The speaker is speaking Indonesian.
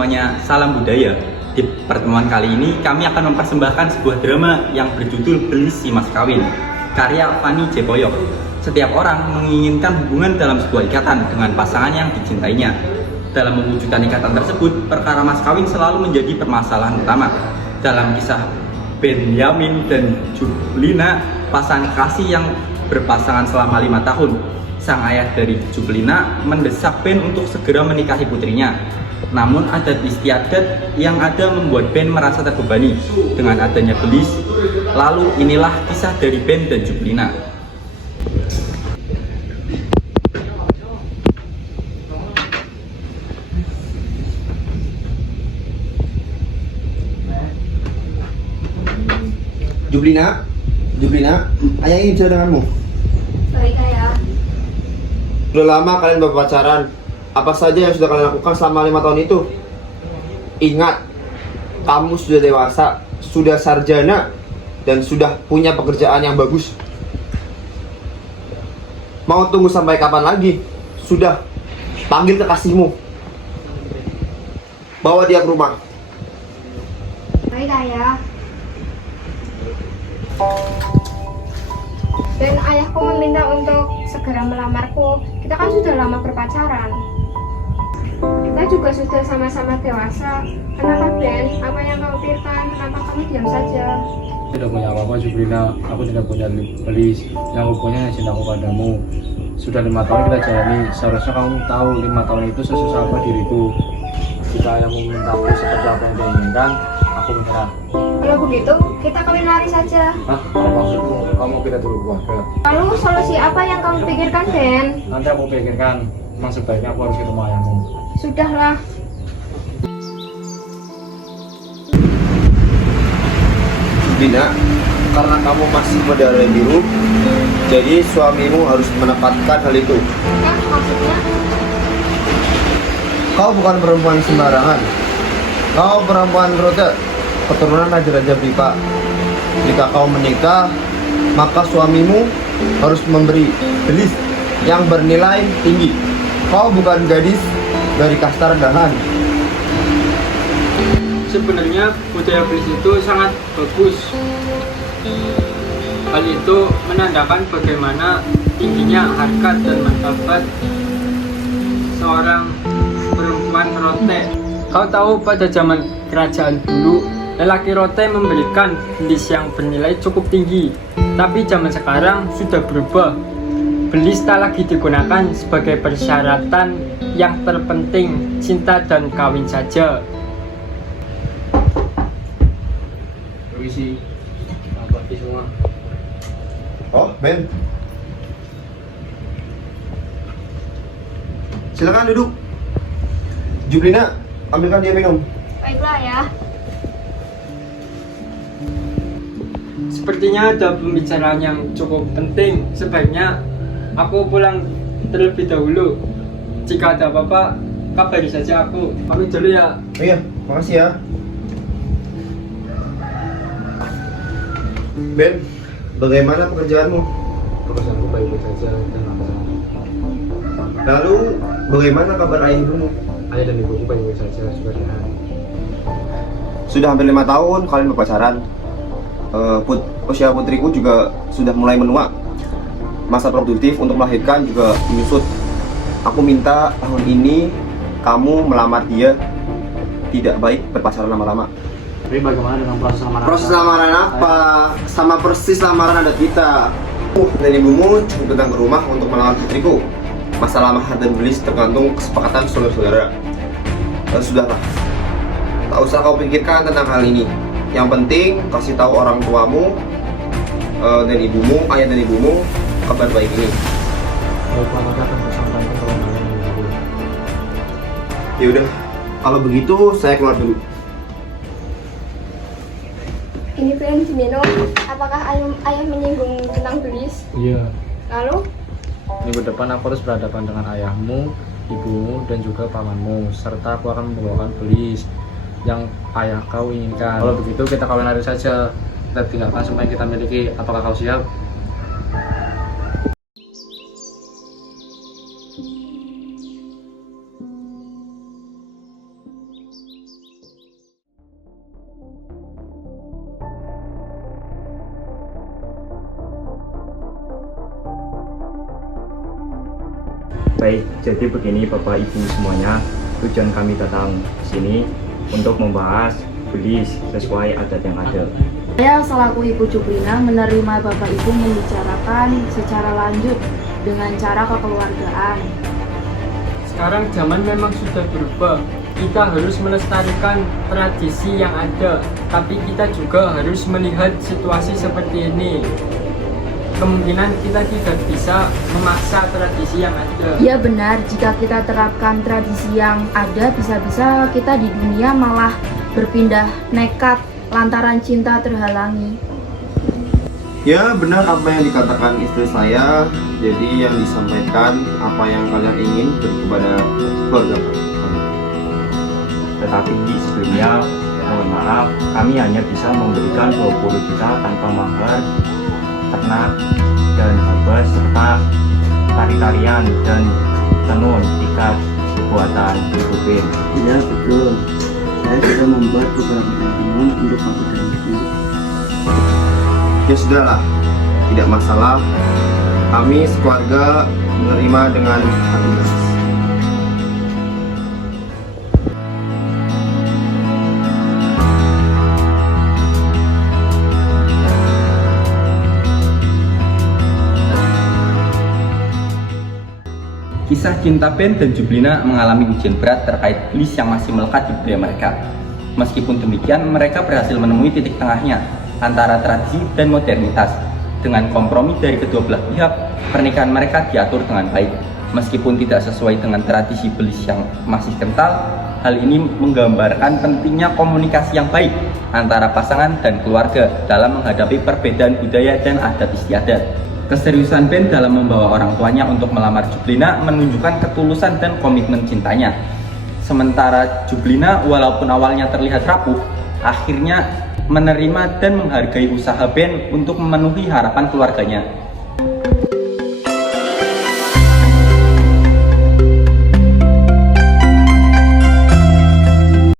semuanya, salam budaya. Di pertemuan kali ini kami akan mempersembahkan sebuah drama yang berjudul Belis Si Mas Kawin, karya Fanny J. Boyok. Setiap orang menginginkan hubungan dalam sebuah ikatan dengan pasangan yang dicintainya. Dalam mewujudkan ikatan tersebut, perkara mas kawin selalu menjadi permasalahan utama. Dalam kisah Benyamin dan Jublina, pasangan kasih yang berpasangan selama 5 tahun, sang ayah dari Jublina mendesak Ben untuk segera menikahi putrinya. Namun adat istiadat yang ada membuat Ben merasa terbebani dengan adanya Belis. Lalu inilah kisah dari Ben dan Jublina. Jublina, ayah ingin bicara denganmu. Baik, ayah. Sudah lama kalian berpacaran. Apa saja yang sudah kalian lakukan selama 5 tahun itu? Ingat, kamu sudah dewasa, sudah sarjana, dan sudah punya pekerjaan yang bagus. Mau tunggu sampai kapan lagi? Sudah, panggil kekasihmu. Bawa dia ke rumah. Baik, ayah. Dan ayahku meminta untuk segera melamarku. Kita kan sudah lama berpacaran. Kita juga sudah sama-sama dewasa. Kenapa, Ben? Apa yang kau pikirkan? Kenapa kamu diam saja? Tidak punya apa-apa, Jublina. Aku tidak punya Belis. Yang aku punya hanya cintaku padamu. Sudah 5 tahun kita jalani. Seharusnya kamu tahu 5 tahun itu sesusah apa diriku. Jika ayahmu memintaku seperti apa yang dia inginkan, aku menyerah. Kalau begitu, kita kawin lari saja. Hah? Apa maksudmu? Kamu kita dulu keluarga. Lalu solusi apa yang kamu pikirkan, Ben? Nanti aku pikirkan. Memang sebaiknya aku harus ketemu ayahmu. Sudahlah. Jublina, karena kamu masih berdarah biru, jadi suamimu harus menempatkan hal itu. Maksudnya? Kau bukan perempuan sembarangan. Kau perempuan roda, keturunan Raja-Raja Pripa. Jika kau menikah, maka suamimu harus memberi belis yang bernilai tinggi. Kau bukan gadis dari kasta rendahan. Sebenarnya budaya Belis itu sangat bagus. Hal itu menandakan bagaimana tingginya harkat dan martabat seorang perempuan rote. Kau tahu pada zaman kerajaan dulu, lelaki rote memberikan belis yang bernilai cukup tinggi. Tapi zaman sekarang sudah berubah. Belis tak lagi digunakan sebagai persyaratan, yang terpenting cinta dan kawin saja. Permisi. Selamat pagi semua. Oh, Ben. Silakan duduk. Jublina, ambilkan dia minum. Baiklah, ya. Sepertinya ada pembicaraan yang cukup penting. Sebaiknya aku pulang terlebih dahulu. Jika ada apa-apa, kabari saja aku. Pamit dulu ya. Oh iya, makasih ya. Ben, bagaimana pekerjaanmu? Pekerjaanku baik-baik saja dan apa? Lalu, bagaimana kabar ayah ibumu? Ayah dan ibuku baik-baik saja sebenarnya. Sudah hampir 5 tahun kalian berpacaran. Usia putriku juga sudah mulai menua. Masa produktif untuk melahirkan juga menyusut. Aku minta tahun ini kamu melamar dia. Tidak baik berpacaran lama-lama. Tapi bagaimana dengan proses lamaran? Proses lamaran apa? Sama persis lamaran adat kita. Dan ibumu cukup datang ke rumah untuk melamar putriku. Masalah mahar dan belis tergantung kesepakatan saudara-saudara. Sudahlah, tak usah kau pikirkan tentang hal ini. Yang penting kasih tahu orang tuamu dan ibumu, ayah dan ibumu kabar baik ini. Baiklah, maka akan kusampaikan ke orang lain yang dulu. Ya udah, kalau begitu saya keluar dulu. Ini Ben diminum. Apakah ayah menyinggung tentang Belis? Iya. Lalu? Minggu depan aku harus berhadapan dengan ayahmu, ibumu, dan juga pamanmu. Serta aku akan membawakan Belis yang ayah kau inginkan. Kalau begitu kita kawin lari saja. Kita tinggalkan semua yang kita miliki. Apakah kau siap? Baik, jadi begini Bapak Ibu semuanya, tujuan kami datang ke sini untuk membahas belis sesuai adat yang ada. Saya selaku Ibu Jubrina menerima Bapak Ibu membicarakan secara lanjut dengan cara kekeluargaan. Sekarang zaman memang sudah berubah. Kita harus melestarikan tradisi yang ada, tapi kita juga harus melihat situasi seperti ini. Kemungkinan kita tidak bisa memaksa tradisi yang ada. Ya benar, jika kita terapkan tradisi yang ada, bisa-bisa kita di dunia malah berpindah nekat lantaran cinta terhalangi. Ya benar apa yang dikatakan istri saya. Jadi yang disampaikan apa yang kalian ingin kepada keluarga kami. Tetapi sebelumnya, mohon maaf, kami hanya bisa memberikan 20 juta tanpa mahar, ternak, dan habas, serta tari-tarian dan tenun ikat buatan Bupin. Ya betul, saya sudah membuat beberapa tenun untuk kabupaten itu. Ya sudahlah, tidak masalah. Kami sekeluarga menerima dengan hati ikhlas. Kisah cinta Ben dan Jublina mengalami ujian berat terkait belis yang masih melekat di budaya mereka. Meskipun demikian, mereka berhasil menemui titik tengahnya antara tradisi dan modernitas. Dengan kompromi dari kedua belah pihak, pernikahan mereka diatur dengan baik. Meskipun tidak sesuai dengan tradisi belis yang masih kental, hal ini menggambarkan pentingnya komunikasi yang baik antara pasangan dan keluarga dalam menghadapi perbedaan budaya dan adat istiadat. Keseriusan Ben dalam membawa orang tuanya untuk melamar Jublina menunjukkan ketulusan dan komitmen cintanya. Sementara Jublina walaupun awalnya terlihat rapuh, akhirnya menerima dan menghargai usaha Ben untuk memenuhi harapan keluarganya.